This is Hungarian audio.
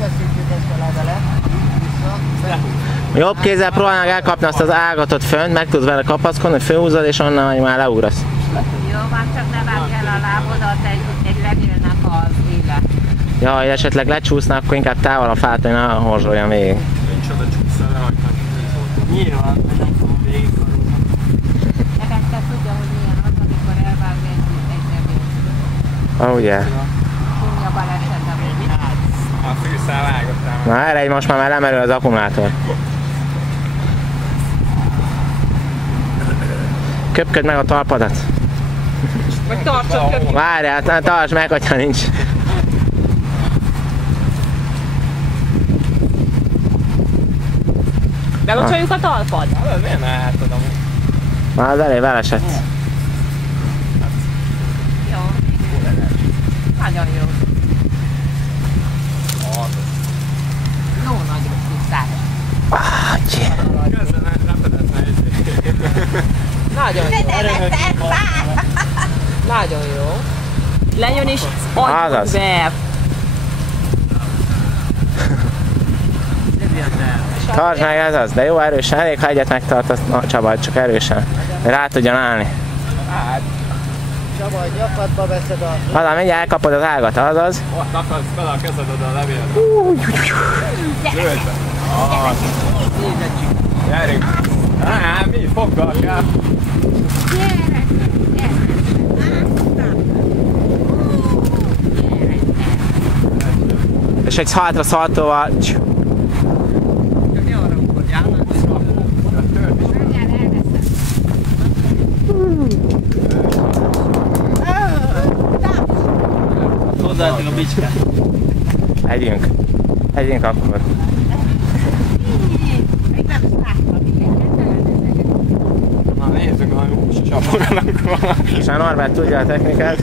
Lefeszítjük ezt a levelet. Jobb kézzel próbálnak elkapni azt az ágatot fönt, meg tudsz vele kapaszkodni, főhúzod és onnan már leugrasz. Jó, már csak ne vágj el a lábodat egy levélnek az éle. Ja, ha esetleg lecsúsznak, akkor inkább távol a fától, hogy ne horzsoljam végig. Nincs oda csúszol, lehagynak. Nyilván, nem fogom végig karulni. Neked te tudja, hogy milyen az, amikor elvágni egy levél. Ugye? Csúnya balesetem. A fűszál vágottál. Na erre most már lemerül az akkumulátor. Köpköd meg a talpadat. Vagy tartsa köpni. Várjál, tartsd meg, hogyha nincs. Belocsoljuk a talpad? Hát miért ne hátad amúgy? Már az elég elesett. Jó. Nagyon jó. No, nagyon tisztás. Közben lepedetlen Nagyon jó. Nagyon jó. Lejön is Azaz. be. Tartsd meg, ez az, de jó erősen, elég ha egyet megtartasz, Csaba, csak erősen. Rá tudjon állni. Hát, Csaba, a nyakadba veszed a... Azaz, mindjárt elkapod az ágat, azaz. ott akadsz fel a kezed oda a levélbe. Győzd be. Gyerünk. Á, mi foggal kell? És egy hátra szaltóval. Hozzáadjuk a bicskát. Együnk akkor. Na nézzük, hogy hús csapoganak. És a Norbert tudja a technikát.